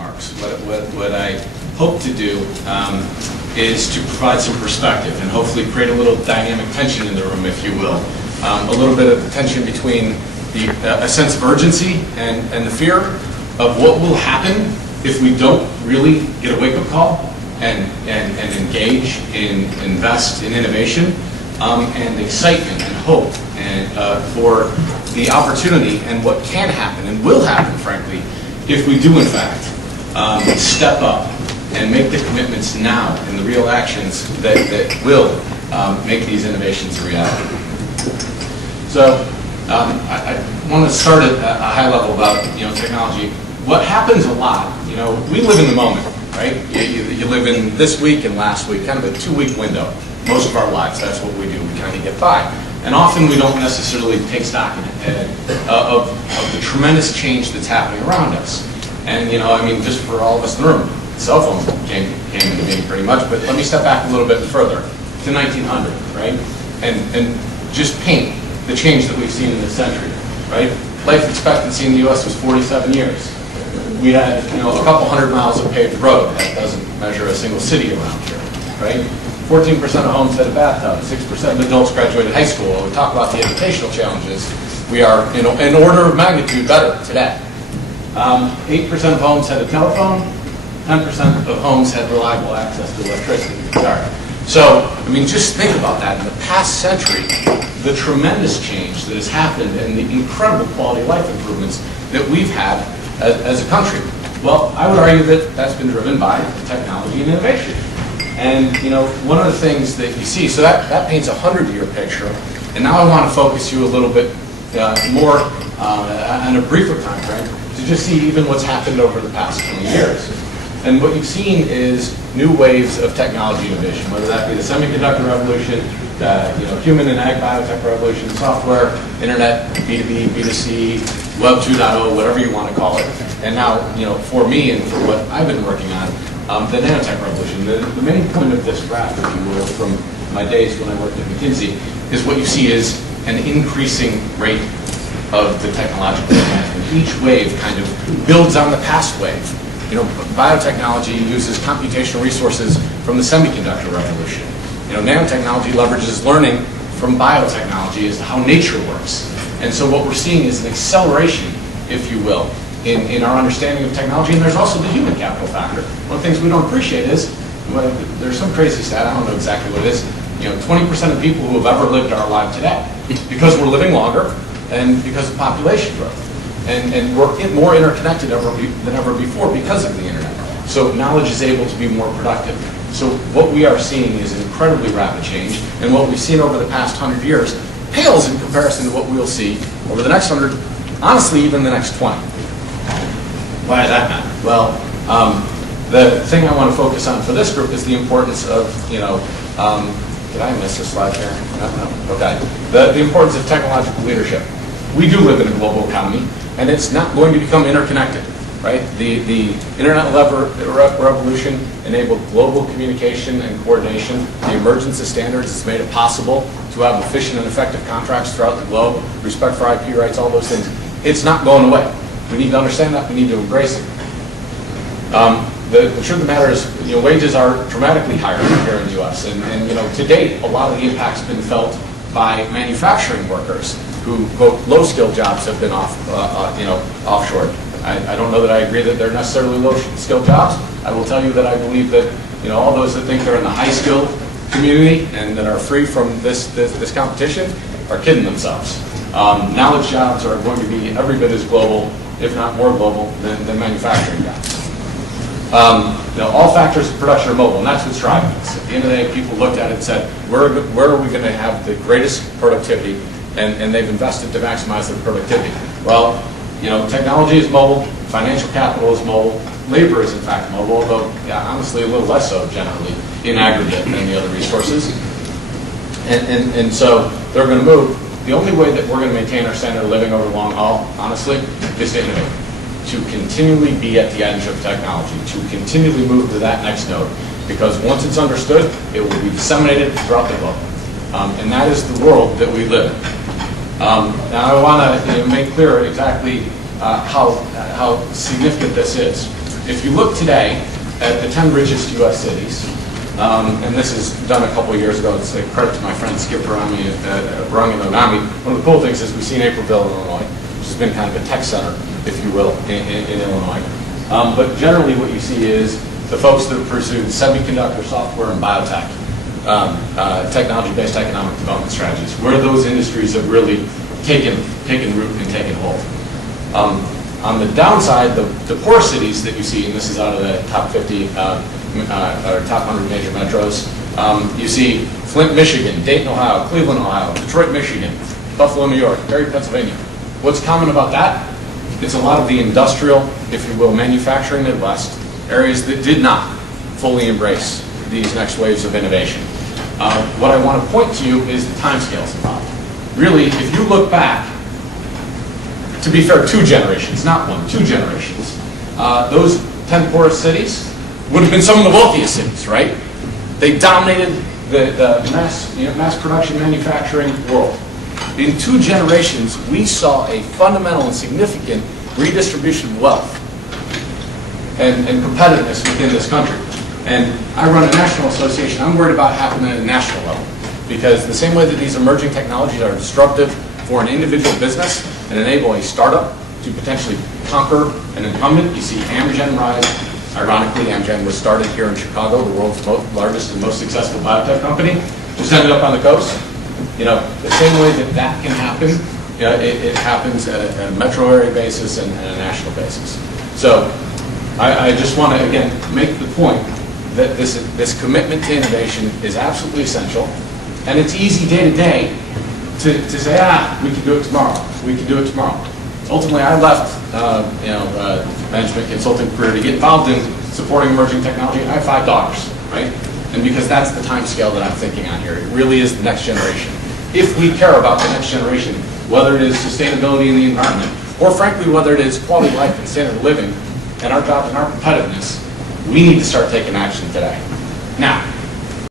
remarks. What I hope to do is to provide some perspective and hopefully create a little dynamic tension in the room, if you will. A little bit of the tension between a sense of urgency and the fear of what will happen if we don't really get a wake-up call and engage in invest in innovation, and excitement and hope and for the opportunity and what can happen and will happen, frankly, if we do in fact step up and make the commitments now and the real actions that will make these innovations a reality. So I want to start at a high level about technology. What happens a lot, we live in the moment, right? You live in this week and last week, kind of a 2-week window. Most of our lives, that's what we do. We kind of get by. And often we don't necessarily take stock in it, of the tremendous change that's happening around us. And, just for all of us in the room, cell phones came into being pretty much, but let me step back a little bit further to 1900, right? And just paint the change that we've seen in this century, right? Life expectancy in the U.S. was 47 years. We had, a couple hundred miles of paved road. That doesn't measure a single city around here, right? 14% of homes had a bathtub. 6% of adults graduated high school. When we talk about the educational challenges, we are, an order of magnitude better today. 8% of homes had a telephone. 10% of homes had reliable access to electricity. So, just think about that. In the past century, the tremendous change that has happened and the incredible quality of life improvements that we've had as a country. Well, I would argue that that's been driven by technology and innovation. And, one of the things that you see, so that paints a 100-year picture. And now I want to focus you a little bit more on a briefer time frame to just see even what's happened over the past 20 years. And what you've seen is new waves of technology innovation, whether that be the semiconductor revolution, human and ag biotech revolution, software, internet, B2B, B2C, Web 2.0, whatever you want to call it. And now, for me and for what I've been working on, the nanotech revolution. The main point of this graph, if you will, from my days when I worked at McKinsey, is what you see is an increasing rate of the technological advancement. Each wave kind of builds on the past wave. Biotechnology uses computational resources from the semiconductor revolution. Nanotechnology leverages learning from biotechnology as to how nature works. And so what we're seeing is an acceleration, if you will, in our understanding of technology. And there's also the human capital factor. One of the things we don't appreciate is, there's some crazy stat, I don't know exactly what it is, 20% of people who have ever lived are alive today because we're living longer and because of population growth. And we're more interconnected than ever before because of the internet. So knowledge is able to be more productive. So what we are seeing is an incredibly rapid change, and what we've seen over the past 100 years pales in comparison to what we'll see over the next 100, honestly, even the next 20. Why does that matter? Well, the thing I want to focus on for this group is the importance of, did I miss a slide here? No. Okay. The importance of technological leadership. We do live in a global economy, and it's not going to become interconnected, right? The internet revolution enabled global communication and coordination. The emergence of standards has made it possible to have efficient and effective contracts throughout the globe, respect for IP rights, all those things. It's not going away. We need to understand that. We need to embrace it. The truth of the matter is, wages are dramatically higher here in the U.S. And to date, a lot of the impact's been felt by manufacturing workers who, quote, low-skilled jobs have been offshored. I don't know that I agree that they're necessarily low-skilled jobs. I will tell you that I believe that, all those that think they're in the high-skilled community and that are free from this competition are kidding themselves. Knowledge jobs are going to be every bit as global, if not more global, than manufacturing jobs. All factors of production are mobile, and that's what's driving us. At the end of the day, people looked at it and said, where are we going to have the greatest productivity? And they've invested to maximize their productivity. Well, technology is mobile, financial capital is mobile, labor is in fact mobile, although honestly a little less so generally in aggregate than the other resources. And so they're going to move. The only way that we're going to maintain our standard of living over the long haul, honestly, is to innovate. To continually be at the edge of technology, to continually move to that next node. Because once it's understood, it will be disseminated throughout the globe. And that is the world that we live in. Now I want to make clear exactly how significant this is. If you look today at the 10 richest U.S. cities, and this is done a couple of years ago, it's a credit to my friend Skip Barami. One of the cool things is we see in Naperville, Illinois, which has been kind of a tech center, if you will, in Illinois. But generally what you see is the folks that have pursued semiconductor, software, and biotech, technology-based economic development strategies, where those industries have really taken root and taken hold. On the downside, the poor cities that you see, and this is out of the top 50 or top 100 major metros, you see Flint, Michigan, Dayton, Ohio, Cleveland, Ohio, Detroit, Michigan, Buffalo, New York, Gary, Pennsylvania. What's common about that? It's a lot of the industrial, if you will, manufacturing Midwest, areas that did not fully embrace these next waves of innovation. What I want to point to you is the timescales involved. Really, if you look back, to be fair, 2 generations, not 1, 2 generations, those 10 poorest cities would have been some of the wealthiest cities, right? They dominated the mass production manufacturing world. In 2 generations, we saw a fundamental and significant redistribution of wealth and competitiveness within this country. And I run a national association. I'm worried about happening at a national level, because the same way that these emerging technologies are disruptive for an individual business and enable a startup to potentially conquer an incumbent, you see Amgen rise. Ironically, Amgen was started here in Chicago, the world's largest and most successful biotech company, just ended up on the coast. You know, the same way that can happen, you know, it happens at a metro area basis and a national basis. So I just want to, again, make the point that this commitment to innovation is absolutely essential, and it's easy day to day to say, we can do it tomorrow. We can do it tomorrow. Ultimately, I left, management consulting career to get involved in supporting emerging technology. I have 5 daughters, right? And because that's the time scale that I'm thinking on here, it really is the next generation. If we care about the next generation, whether it is sustainability in the environment, or frankly, whether it is quality of life and standard of living, and our jobs and our competitiveness, we need to start taking action today. Now,